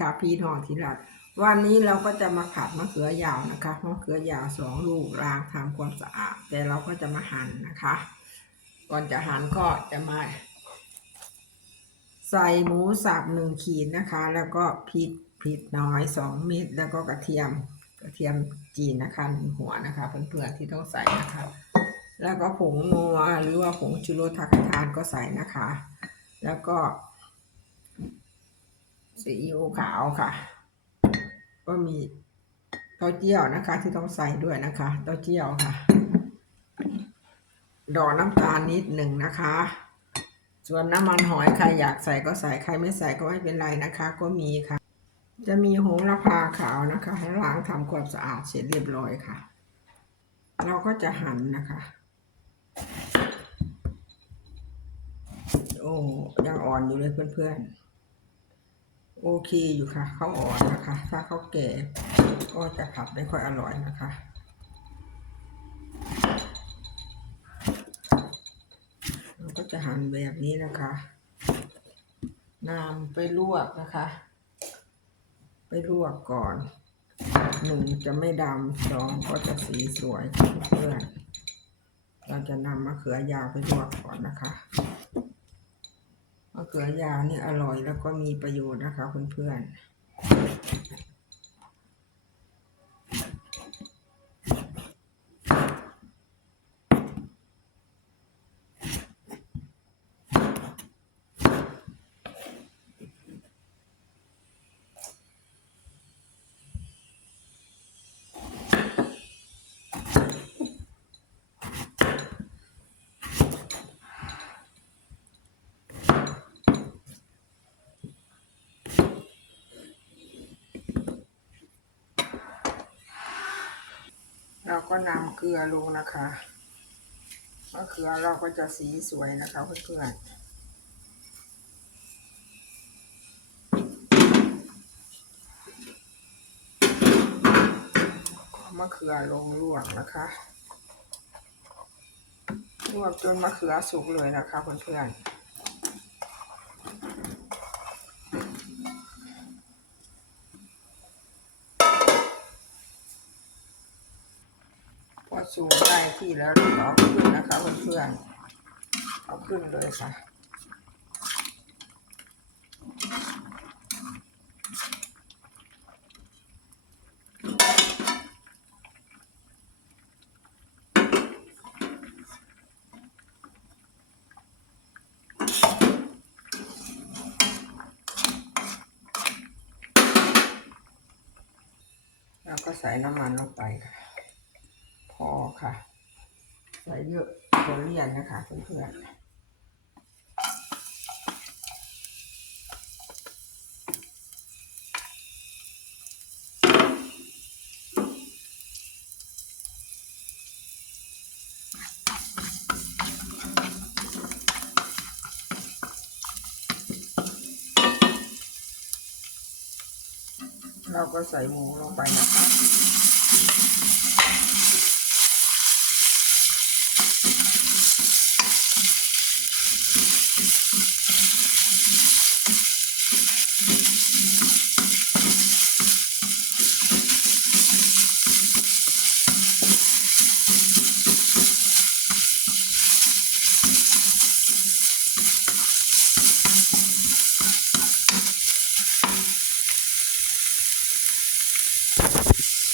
ค่ะพี่น้องที่รักวันนี้เราก็จะมาผัดมะเขือยาวนะคะมะเขือยาวสองลูกล้างทำความสะอาด แต่เราก็จะมาหั่นนะคะ ก่อนจะหั่นก็จะมา ใส่หมูสับหนึ่งขีดนะคะ แล้วก็พริกพริกน้อยสองเม็ดแล้วก็กระเทียมกระเทียมจีนนะคะหนึ่งหัวนะคะเพื่อนๆที่ต้องใส่นะคะ แล้วก็ผงนัวหรือว่าผงชูรสทักทานก็ใส่นะคะ แล้วก็ ซีอิ๊วขาวค่ะ ก็มีเต้าเจี้ยวนะคะ ที่ต้องใส่ด้วยนะคะ เต้าเจี้ยวค่ะ ดอกน้ำตาลนิดหนึ่งนะคะ ส่วนน้ำมันหอยใครอยากใส่ก็ใส่ใครไม่ใส่ก็ไม่เป็นไรนะคะ ก็มีค่ะ จะมีโหระพาขาวนะคะล้างทำความสะอาดเสร็จเรียบร้อยค่ะ เราก็จะหั่นนะคะโอ้ยังอ่อนอยู่เลยเพื่อนๆ โอเคอยู่ค่ะเขาอ่อนนะคะ ถ้าเขาแก่ก็จะผัดไม่ค่อยอร่อยนะคะเราก็จะหั่นแบบนี้นะคะนำไปลวกนะคะ ไปลวกก่อนหนึ่งจะไม่ดำสองก็จะสีสวยเพื่อนเราจะนำมะเขือยาวไปลวกก่อนนะคะ มะเขือยาวนี่อร่อยแล้วก็มีประโยชน์นะคะเพื่อนๆ ก็นำเกลือลงนะคะมะเขือเราก็จะสีสวยนะคะเพื่อนๆมะเขือลงลวกนะคะ ลวกจนมะเขือสุกเลยนะคะเพื่อนๆ พอสุกได้ที่แล้วเราก็เอขึ้นนะคะเพื่อนๆเอาขึ้นเลยค่ะแล้วก็ใส่น้ำมันลงไปค่ะ อค่ะ ใส่เยอะตัวเลี่ยนนะคะเพื่อนๆเราก็ใส่หมูลงไปนะคะ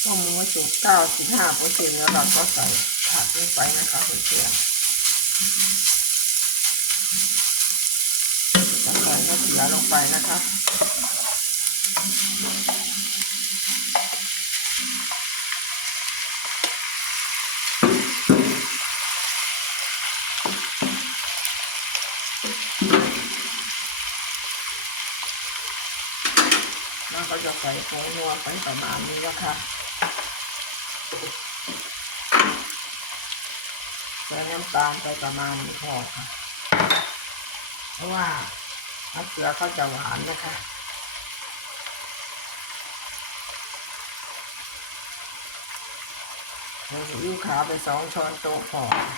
พอหมูสุกเก้าสิบห้าเปอร์เซ็นต์แล้วเราก็ใส่ผักลงไปนะคะเพื่อนๆจะใส่มะเขือลงไปนะคะแล้วก็จะใส่ผงนัวไปประมาณนี้แล้วค่ะ ใส่น้ำตาลไปประมาณนี้พอค่ะ เพราะว่ามะเขือเขาจะหวานนะคะใส่ซีอิ๊วขาวไปสองช้อนโต๊ะพอเดี๋ยว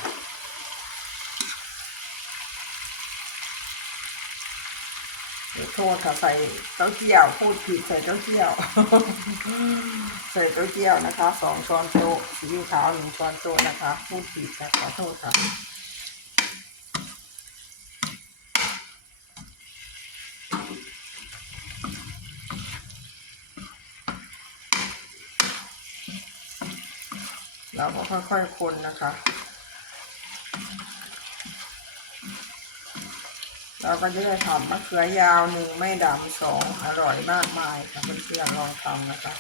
โทษค่ะใส่เต้าเจี้ยวพูดผิดใส่เต้าเจี้ยวใส่เต้าเจี้ยวนะคะสองช้อนโต๊ะซีอิ๊วขาวหนึ่งช้อนโต๊ะนะคะ พูดผิดค่ะขอโทษค่ะเราก็ค่อยๆคนนะคะ เราก็จะได้ทำมะเขือยาวหนึ่งไม่ดำสองอร่อยมากมายค่ะเพื่อนๆลองทำนะคะ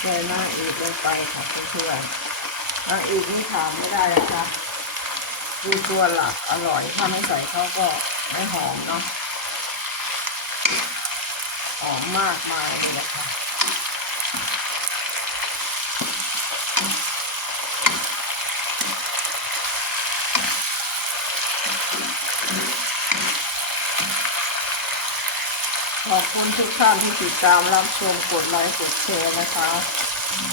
ใส่นางเอกลงไปค่ะเพื่อนๆ นางเอกนี่ขาดไม่ได้นะคะคือตัวหลักอร่อย ถ้าไม่ใส่เขาก็ไม่หอมเนาะหอมมากมายเลยนะคะขอบคุณทุกท่านที่ติดตามรับชมกดไลค์กดแชร์นะคะ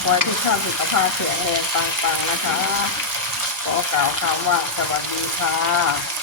ขอให้ทุกท่านสุขภาพแข็งแรงปังๆนะคะ ขอกล่าวคำว่าสวัสดีค่ะ